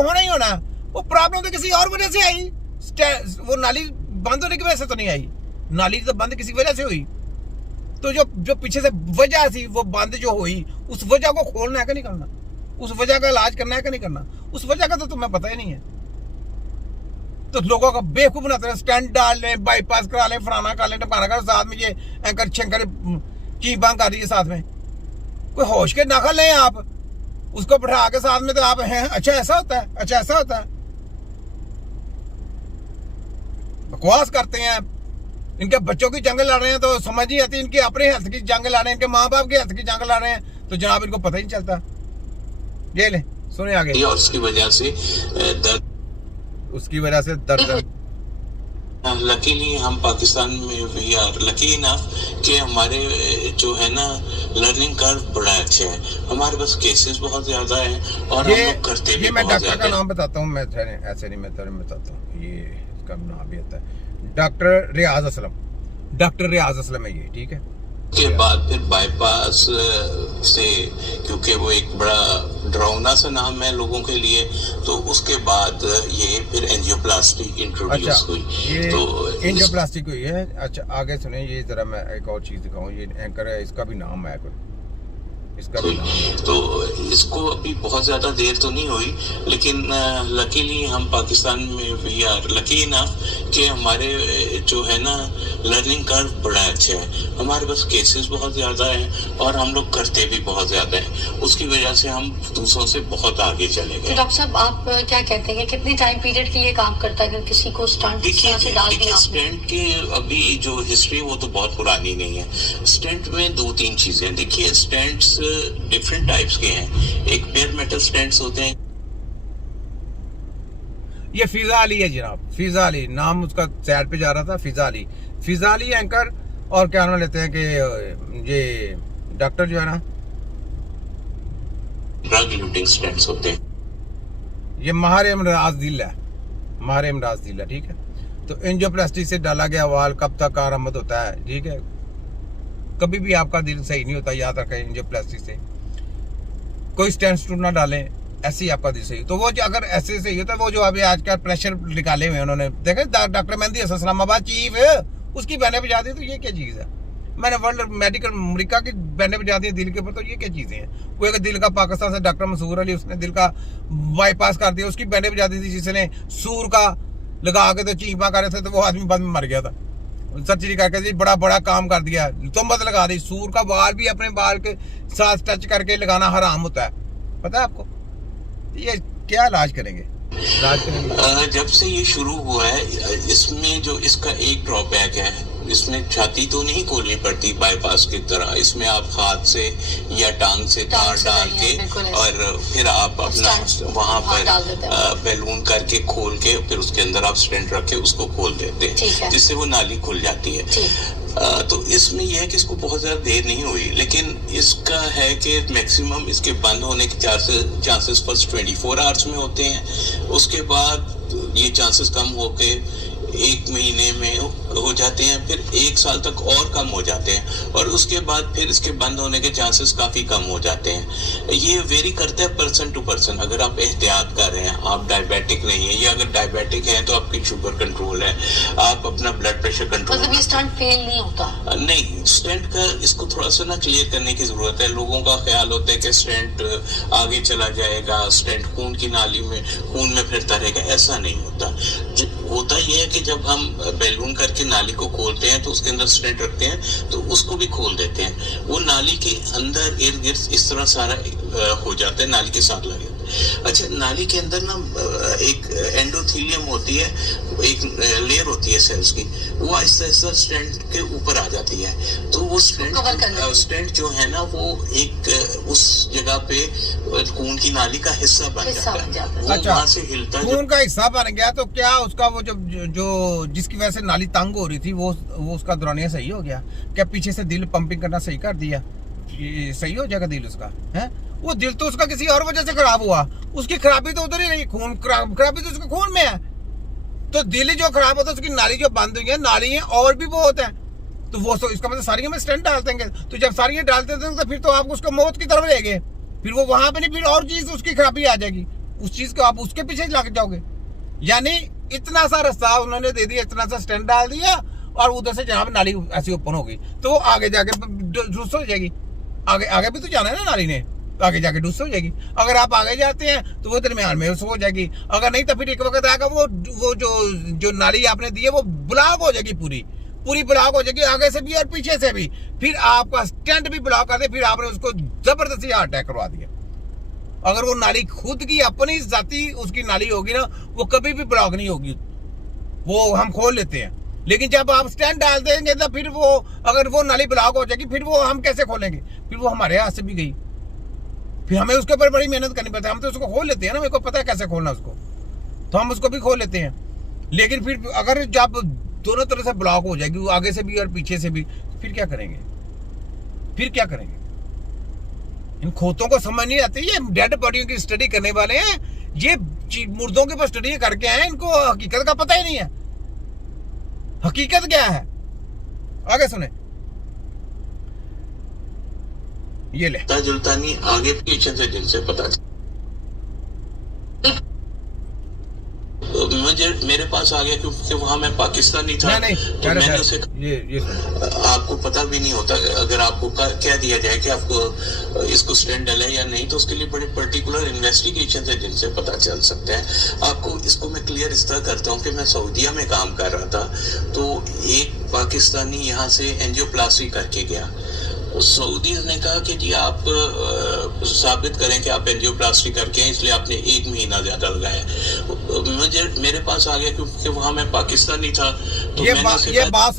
तो होना ही होना। वो प्रॉब्लम तो किसी और वजह से आई, वो नाली बंद होने की वजह से तो नहीं आई, नाली तो बंद किसी वजह से हुई। तो जो पीछे से वजह थी वो बंद जो हुई, उस वजह को खोलना है कि नहीं करना, उस वजह का इलाज करना है कि नहीं करना, उस वजह का तो तुम्हें पता ही नहीं है। तो लोगों का बेवकूफ बनाते हैं, स्टैंड डाल लें, बाईपास करा लें, फलाना कर लें, टपाना कर, साथ में ये एंकर छंकर की बांग कर रही है साथ में। कोई होश के नाखा लें आप, उसको बैठा के साथ में, तो आप हैं अच्छा ऐसा होता है, अच्छा ऐसा होता है। बकवास करते हैं। इनके बच्चों की जंग लड़ रहे हैं तो समझ नहीं आती, इनके अपने हेल्थ की जंग लड़ रहे हैं, इनके माँ बाप की हेल्थ की जंग लड़ रहे हैं, तो जनाब इनको पता ही नहीं चलता। ये ले सुने आगे। और उसकी वजह से दर्द लकीली हम पाकिस्तान में वी आर लकी इनफ कि हमारे जो है ना लर्निंग कर्व बड़ा अच्छा है, हमारे पास केसेस बहुत ज्यादा हैं और हम लोग करते भी मैं बहुत डॉक्टर का नाम बताता हूँ, मैं ऐसे नहीं, मैं तेरे बताता हूँ, ये इसका नाम भी आता है डॉक्टर रियाज असलम, डॉक्टर रियाज असलम है ये, ठीक है। के बाद फिर बाईपास से, क्योंकि वो एक बड़ा डरावना सा नाम है लोगों के लिए, तो उसके बाद ये फिर एंजियोप्लास्टी इंट्रोड्यूस हुई। तो एंजियोप्लास्टी हुई है। अच्छा आगे सुने, ये जरा मैं एक और चीज दिखाऊं, ये एंकर है, इसका भी नाम है कोई, इसका भी नाम है। तो इसको अभी बहुत ज्यादा देर तो नहीं हुई, लेकिन लकीली हम पाकिस्तान में वी आर लकी ना कि हमारे जो है ना लर्निंग कर्व बड़ा अच्छा है, हमारे पास केसेस बहुत ज्यादा हैं और हम लोग करते भी बहुत ज्यादा हैं, उसकी वजह से हम दूसरों से बहुत आगे चले गए। तो डॉक्टर साहब आप क्या कहते हैं, कितने टाइम पीरियड के लिए काम करता है अगर किसी को स्टंट से डाल दिया? स्टेंट की अभी जो हिस्ट्री वो तो बहुत पुरानी नहीं है। स्टेंट में 2-3 चीजें देखिए, स्टेंट्स डिफरेंट टाइप्स के हैं। एक पेयर मेटल स्टेंट्स होते हैं, ये फिजा अली है जनाब, फिजा अली नाम उसका, साइड पे जा रहा था, फिजा अली एंकर। और क्या नाम लेते हैं कि ये डॉक्टर जो है ना, ड्रग लूटिंग स्टेंट्स होते हैं, ये माहिर इमराज दिल है, माहिर इमराज दिल है, ठीक है। तो एंजियोप्लास्टी से डाला गया वाल कब तक आरामद होता है, ठीक है। कभी भी आपका दिल सही नहीं होता, याद रखें। एंजियोप्लास्टी से कोई स्टेंट ना डालें, ऐसे ही आपका दिल सही। तो वो जो अगर ऐसे सही होता है, वो जो अभी आज का प्रेशर निकाले हुए उन्होंने, देखे डॉक्टर मेहंदी हसन इस्लामाबाद चीफ, उसकी बहने बजा दी, तो ये क्या चीज़ है। मैंने वर्ल्ड मेडिकल अमेरिका की बहने बजा दी दिल के ऊपर, तो ये क्या चीज़ें हैं। कोई अगर दिल का, पाकिस्तान से डॉक्टर मंसूर अली, उसने दिल का बाईपास कर दिया, उसकी बहने बजा दी थी, जिसने सूर का लगा के तो चीपा कर रहे थे, तो वो आदमी बाद में मर गया था। सर्जरी करके बड़ा बड़ा काम कर दिया, तुम्बत लगा दी। सूर का बाल भी अपने बाल के साथ टच करके लगाना हराम होता है, पता है आपको। ये क्या इलाज करेंगे, जब से ये शुरू हुआ है, इसमें जो इसका एक ड्रॉबैक है, इसमें छाती तो नहीं खोलनी पड़ती बाईपास की तरह, इसमें आप हाथ से या टांग से तार डाल के और फिर आप अपना वहां पर बैलून करके खोल के फिर उसके अंदर आप स्टेंट रख के उसको खोल देते हैं, जिससे वो नाली खुल जाती है। तो इसमें यह है कि इसको बहुत ज्यादा देर नहीं हुई, लेकिन इसका है कि मैक्सिमम इसके बंद होने के चांसेस फर्स्ट 24 आवर्स में होते हैं, उसके बाद ये चांसेस कम होके 1 महीने में हो जाते हैं, फिर 1 साल तक और कम हो जाते हैं, और उसके बाद फिर इसके बंद होने के चांसेस काफी कम हो जाते हैं। ये वेरी करता है पर्सन टू पर्सन। अगर आप एहतियात कर रहे हैं, आप डायबिटिक नहीं है, या अगर डायबिटिक है तो आपकी शुगर कंट्रोल है, आप अपना ब्लड प्रेशर कंट्रोल, मतलब ये स्टंट फेल नहीं होता। नहीं, स्टेंट का इसको थोड़ा सा ना क्लियर करने की जरूरत है। लोगों का ख्याल होता है कि स्टेंट आगे चला जाएगा, स्टेंट खून की नाली में, खून में फिरता रहेगा, ऐसा नहीं होता। होता यह है कि जब हम बैलून करके नाली को खोलते हैं तो उसके अंदर स्टेंट रखते हैं, तो उसको भी खोल देते हैं, वो नाली के अंदर इर्द गिर्द इस तरह सारा हो जाता है, नाली के साथ लगे। अच्छा, नाली के अंदर ना एक एंडोथेलियम होती है, एक लेयर होती है सेल्स की, वो आहिस्ता आहिस्ता स्टेंट के ऊपर आ जाती है, तो वो स्टेंट जो है ना वो एक उस जगह पे खून की नाली का हिस्सा बन जाता है। वो अच्छा, वहां से हिलता है, खून का हिस्सा बन गया, तो क्या उसका वो जो जिसकी वजह से नाली तंग हो रही थी, वो उसका दौरानिया सही हो गया क्या? पीछे से दिल पंपिंग करना सही कर दिया, सही हो जाएगा दिल उसका, है? वो दिल तो उसका किसी और वजह से खराब हुआ, उसकी खराबी तो उधर ही नहीं, खून खराबी तो उसके खून में है। तो दिल जो खराब होता है, उसकी नाली जो बंद हुई है, नाली और भी बहुत है, तो वो इसका मतलब सारी में स्टेंट डाल देंगे। तो जब सारी डालते थे तो फिर तो आप उसको मौत की तरफ ले गए, फिर वो वहां पे नहीं, फिर और चीज उसकी खराबी आ जाएगी। उस चीज को आप उसके पीछे लग जाओगे। यानी इतना सा रास्ता उन्होंने दे दिया, इतना सा स्टैंड डाल दिया और उधर से जहां पे नाली ऐसी ओपन होगी तो वो आगे जाके दुरुस्त हो जाएगी। आगे आगे भी तो जाना है ना नाली ने, तो आगे जाके दुरुस्त हो जाएगी। अगर आप आगे जाते हैं तो वो दरमियान में हो जाएगी, अगर नहीं तो फिर एक वक्त आएगा वो जो नाली आपने दी है वो ब्लॉक हो जाएगी, पूरी ब्लॉक हो जाएगी, आगे से भी और पीछे से भी। फिर आपका स्टैंड भी ब्लॉक कर दे, फिर आपने उसको जबरदस्ती हार्ट अटैक करवा दिया। अगर वो नाली खुद की अपनी जाती उसकी नाली होगी ना, वो कभी भी ब्लॉक नहीं होगी, वो हम खोल लेते हैं। लेकिन जब आप स्टैंड डाल देंगे तो फिर वो अगर वो नाली ब्लॉक हो जाएगी, फिर वो हम कैसे खोलेंगे? फिर वो हमारे हाथ से भी गई, फिर हमें उसके ऊपर बड़ी मेहनत करनी पड़ती है। हम तो उसको खोल लेते हैं ना, मेरे को पता है कैसे खोलना उसको, तो हम उसको भी खोल लेते हैं। लेकिन फिर अगर जब दोनों तरफ से ब्लॉक हो जाएगी, आगे से भी और पीछे से भी, फिर क्या करेंगे? इन खोतों को समझ नहीं आती। ये डेड बॉडियों की स्टडी करने वाले हैं, ये मुर्दों के ऊपर स्टडी करके आए, इनको हकीकत का पता ही नहीं है। हकीकत क्या है? आगे सुने, ये ले जुलता नहीं, आगे पीछे से जिनसे पता मुझे मेरे पास आ गया क्योंकि वहां मैं पाकिस्तानी था। नहीं, तो मैंने उसे ये आपको पता भी नहीं होता, अगर आपको कह दिया जाए कि आपको इसको स्टैंड डला है या नहीं, तो उसके लिए बड़े पर्टिकुलर इन्वेस्टिगेशन है जिनसे पता चल सकता है। आपको इसको मैं क्लियर इस तरह करता हूँ कि मैं सऊदीया में काम कर रहा था, तो एक पाकिस्तानी यहाँ से एंजियोप्लास्टी करके गया। सऊदी ने कहा कि जी आप साबित करें कि आप एंजियोप्लास्टी करके हैं, इसलिए आपने 1 महीना ज्यादा लगाया। मेरे पास आ गया क्योंकि वहां मैं पाकिस्तानी था, तो बात